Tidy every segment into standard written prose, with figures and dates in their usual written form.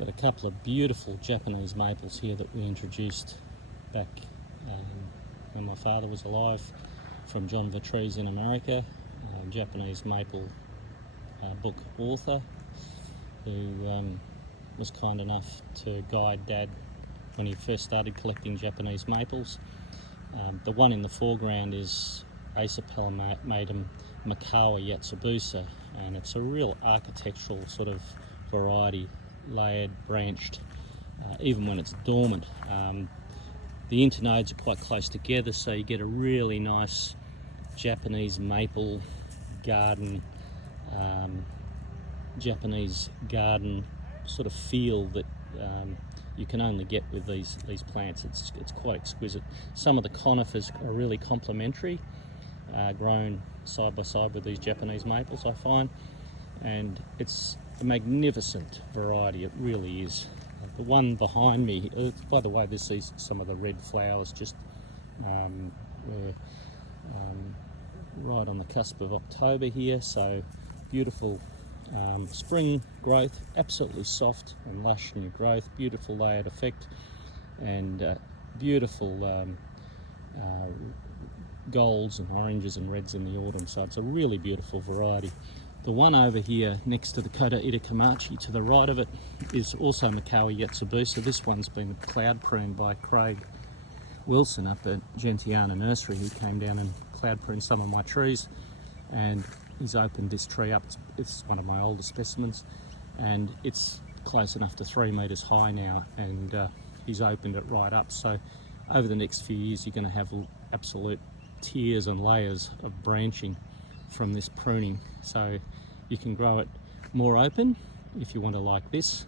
Got a couple of beautiful Japanese maples here that we introduced back when my father was alive, from John Vertrees in America, Japanese maple book author, who was kind enough to guide Dad when he first started collecting Japanese maples. The one in the foreground is Acer palmatum Mikawa Yatsabusa, and it's a real architectural sort of variety, layered, branched, even when it's dormant. The internodes are quite close together, so you get a really nice Japanese maple garden, sort of feel that you can only get with these plants. It's quite exquisite. Some of the conifers are really complementary, grown side by side with these Japanese maples, I find, and it's a magnificent variety. It really is. The one behind me, by the way, this is some of the red flowers just were right on the cusp of October here, so beautiful spring growth, absolutely soft and lush new growth, beautiful layered effect, and beautiful golds and oranges and reds in the autumn, so it's a really beautiful variety. The one over here next to the Kota Itakamachi to the right of it is also Mikawa Yatsabusa. This one's been cloud pruned by Craig Wilson up at Gentiana Nursery, who came down and cloud pruned some of my trees, and he's opened this tree up. It's one of my older specimens, and it's close enough to 3 metres high now, and he's opened it right up. So over the next few years you're going to have absolute tiers and layers of branching from this pruning, so you can grow it more open if you want to, like this,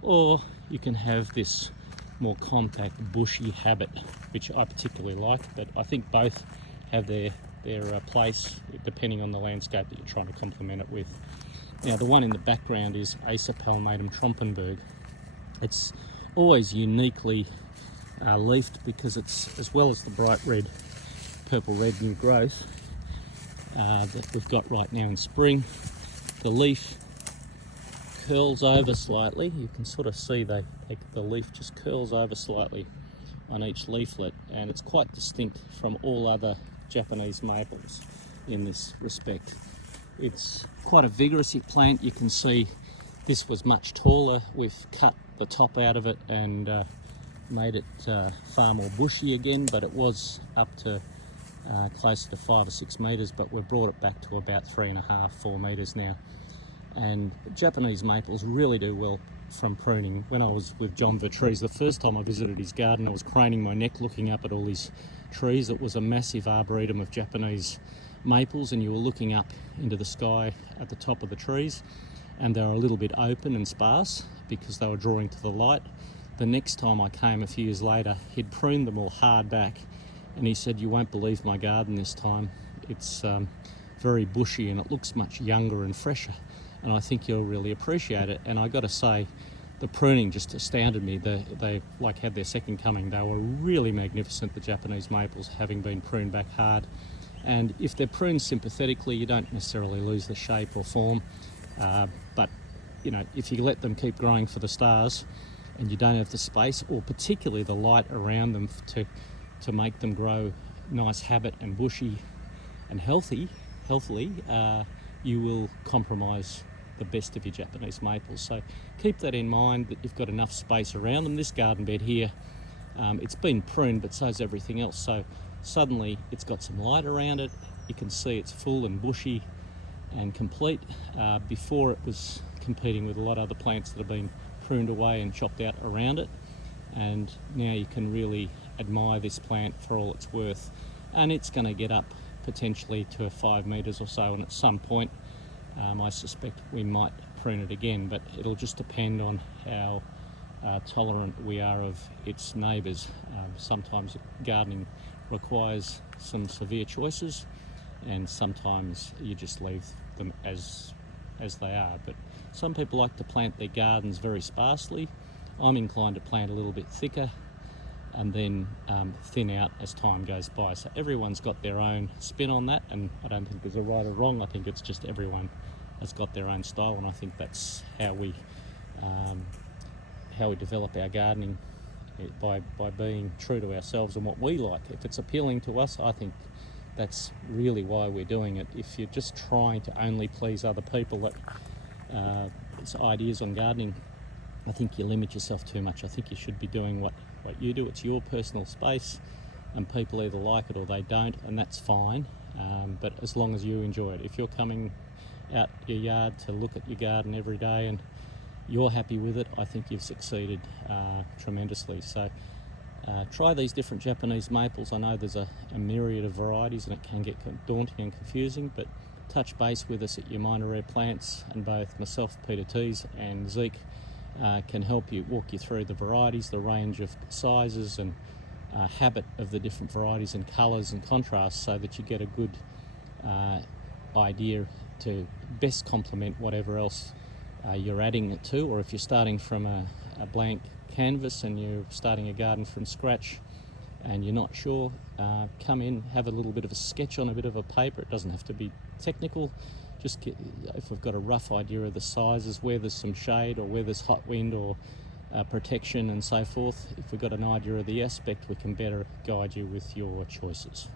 or you can have this more compact bushy habit, which I particularly like, but I think both have their place depending on the landscape that you're trying to complement it with. Now the one in the background is Acer palmatum Trompenberg. It's always uniquely leafed because it's, as well as the bright red, purple red new growth that we've got right now in spring, the leaf curls over slightly. You can sort of see the leaf just curls over slightly on each leaflet, and it's quite distinct from all other Japanese maples in this respect. It's quite a vigorous plant. You can see this was much taller. We've cut the top out of it and made it far more bushy again, but it was up to closer to 5 or 6 metres, but we've brought it back to about 3.5, 4 metres now. And Japanese maples really do well from pruning. When I was with John Vertrees, the first time I visited his garden, I was craning my neck looking up at all his trees. It was a massive arboretum of Japanese maples, and you were looking up into the sky at the top of the trees, and they were a little bit open and sparse because they were drawing to the light. The next time I came a few years later, he'd pruned them all hard back, and he said, "You won't believe my garden this time. It's very bushy and it looks much younger and fresher, and I think you'll really appreciate it." And I got to say, the pruning just astounded me. They like had their second coming. They were really magnificent, the Japanese maples, having been pruned back hard. And if they're pruned sympathetically, you don't necessarily lose the shape or form, but you know, if you let them keep growing for the stars and you don't have the space, or particularly the light around them to make them grow nice habit and bushy and healthily, you will compromise the best of your Japanese maples. So keep that in mind, that you've got enough space around them. This garden bed here, it's been pruned, but so's everything else. So suddenly it's got some light around it. You can see it's full and bushy and complete. Before, it was competing with a lot of other plants that have been pruned away and chopped out around it. And now you can really admire this plant for all it's worth, and it's going to get up potentially to 5 metres or so, and at some point I suspect we might prune it again, but it'll just depend on how tolerant we are of its neighbours. Sometimes gardening requires some severe choices, and sometimes you just leave them as they are. But some people like to plant their gardens very sparsely. I'm inclined to plant a little bit thicker and then thin out as time goes by. So everyone's got their own spin on that, and I don't think there's a right or wrong. I think it's just everyone has got their own style, and I think that's how we how we develop our gardening by being true to ourselves and what we like. If it's appealing to us, I think that's really why we're doing it. If you're just trying to only please other people, it's ideas on gardening, I think you limit yourself too much. I think you should be doing what you do. It's your personal space, and people either like it or they don't, and that's fine. But as long as you enjoy it. If you're coming out your yard to look at your garden every day and you're happy with it, I think you've succeeded tremendously. So try these different Japanese maples. I know there's a myriad of varieties and it can get daunting and confusing, but touch base with us at Yamina Rare Plants, and both myself, Peter Teese, and Zeke can help you, walk you through the varieties, the range of sizes and habit of the different varieties and colours and contrasts, so that you get a good idea to best complement whatever else you're adding it to. Or if you're starting from a blank canvas and you're starting a garden from scratch and you're not sure, come in, have a little bit of a sketch on a bit of a paper. It doesn't have to be technical. Just if we've got a rough idea of the sizes, where there's some shade or where there's hot wind or protection and so forth, if we've got an idea of the aspect, we can better guide you with your choices.